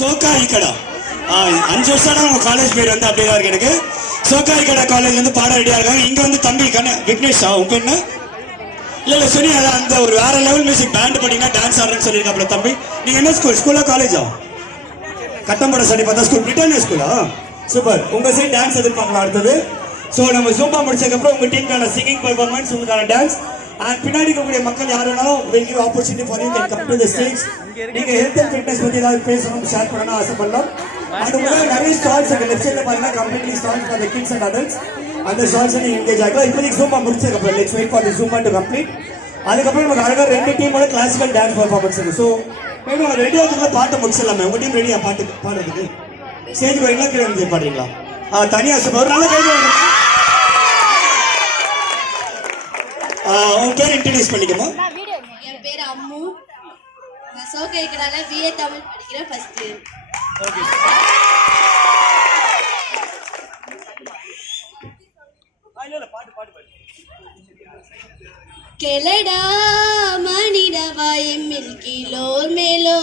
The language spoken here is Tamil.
சோகாய் கடா 5 வருஷம் உங்க காலேஜ் பேர் வந்து அப்படியே இருக்கு எனக்கு. சோகாய் கடா காலேஜ் வந்து பாட ரெடியா இருக்காங்க. இங்க வந்து தம்பி விக்னேஷ் உங்க என்ன இல்ல சரி அந்த ஒரு வேற லெவல் மியூசிக் பேண்ட் பண்ணீங்கன்னா டான்ஸ் ஆடுறேன்னு சொல்லியிருக்காப்ல தம்பி. நீங்க என்ன ஸ்கூலா காலேஜா? கட்டம்பட சனி பார்த்தா ஸ்கூல் பிரிட்டானியா ஸ்கூலா? சூப்பர். உங்க சைட் டான்ஸ் எதிர்பார்க்கலாம் அடுத்தது. ஸோ நம்ம ஜூம்பா முடிச்சதுக்கப்புறம் உங்க டீமுக்கான சிங்கிங் பெர்ஃபார்மன்ஸ், உங்களுக்கான டான்ஸ் அண்ட் பின்னாடி இருக்கக்கூடிய மக்கள் யார் வேணாலும் will give opportunity for you can come to the stage. நீங்க ஹெல்த் அண்ட் ஃபிட்னஸ் பத்தி ஏதாவது பேசணும் ஷேர் பண்ணணும் ஆசைப்படலாம். அண்ட் உங்களுக்கு நிறைய ஸ்டால்ஸ் இருக்கு. லெஃப்ட் சைடுல பாருங்க completely stalls for the kids and adults. அந்த ஸ்டால்ஸ் நீங்க என்கேஜ் ஆகலாம். இப்போதைக்கு ஜூம்பா முடிச்சதுக்கப்புறம் let's wait for the Zumba to complete. அதுக்கப்புறம் நமக்கு அழகா 2 டீமோட கிளாசிக்கல் டான்ஸ் பெர்ஃபார்மன்ஸ் இருக்கு. ஸோ மேடம் ரெடி ஆகுதுக்குள்ள பாட்டை முடிச்சிடலாமே. உங்க டீம் ரெடியா பாட்டு பாடுறதுக்கு? ஸ்டேஜ் வரீங்களா கீழே வந்து பாடுறீங்களா? தனியா சொல்ல ஒரு நல்ல கைது. உன் பேர் இன்ட்ரடியூஸ் பண்ணிக்கமா? என் பேர் அம்மு. நான் சோகாய் கடால BA தமிழ் படிக்கிறேன் ஃபர்ஸ்ட் இயர். ஓகே. பாட்டு கெலடா மணிடவாய் மில்கிலோர் மேலோ